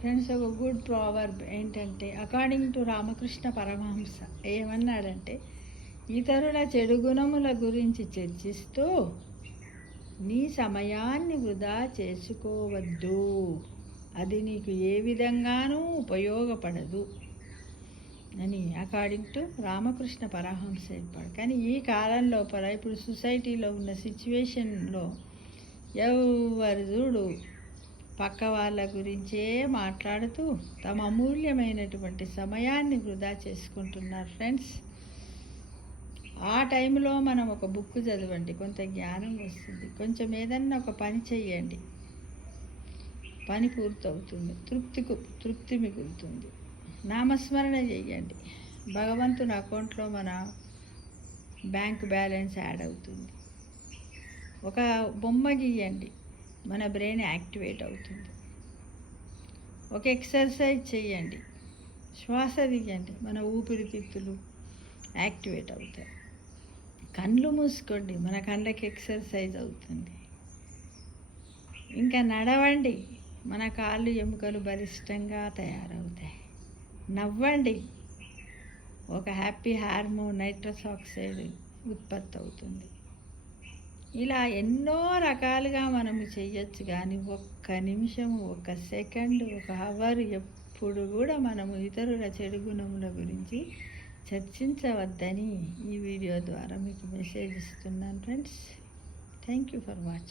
Friends, ఒక good proverb ఏంటంటే, according to Ramakrishna Paramahamsa ఏమన్నాడంటే, ఇతరుల చెడు గుణముల గురించి చర్చిస్తూ నీ సమయాన్ని వృధా చేసుకోవద్దు, అది నీకు ఏ విధంగానూ ఉపయోగపడదు అని అకార్డింగ్ టు రామకృష్ణ పరమహంస చెప్పాడు. కానీ ఈ కాలం లోపల ఇప్పుడు సొసైటీలో ఉన్న సిచ్యువేషన్లో ఎవరు చూడు పక్క వాళ్ళ గురించే మాట్లాడుతూ తమ అమూల్యమైనటువంటి సమయాన్ని వృధా చేసుకుంటున్నారు. ఫ్రెండ్స్, ఆ టైంలో మనం ఒక బుక్ చదవండి, కొంత జ్ఞానం వస్తుంది. కొంచెం ఏదన్నా ఒక పని చెయ్యండి, పని పూర్తవుతుంది, తృప్తి మిగులుతుంది. నామస్మరణ చేయండి, భగవంతుని అకౌంట్లో మన బ్యాంక్ బ్యాలెన్స్ యాడ్ అవుతుంది. ఒక బొమ్మ గీయండి, మన బ్రెయిన్ యాక్టివేట్ అవుతుంది. ఒక ఎక్సర్సైజ్ చేయండి, శ్వాస తీయండి, మన ఊపిరితిత్తులు యాక్టివేట్ అవుతాయి. కళ్ళు మూసుకోండి, మన కళ్ళకి ఎక్సర్సైజ్ అవుతుంది. ఇంకా నడవండి, మన కాళ్ళు ఎముకలు బలిష్టంగా తయారవుతాయి. నవ్వండి, ఒక హ్యాపీ హార్మోన్ నైట్రస్ ఆక్సైడ్ ఉత్పత్తి అవుతుంది. ఇలా ఎన్నో రకాలుగా మనము చెయ్యొచ్చు. కానీ ఒక్క నిమిషం, ఒక సెకండ్, ఒక అవర్ ఎప్పుడు కూడా మనము ఇతరుల చెడు గుణముల గురించి చర్చించవద్దని ఈ వీడియో ద్వారా మీకు మెసేజ్ ఇస్తున్నాను. Friends, thank you for watching.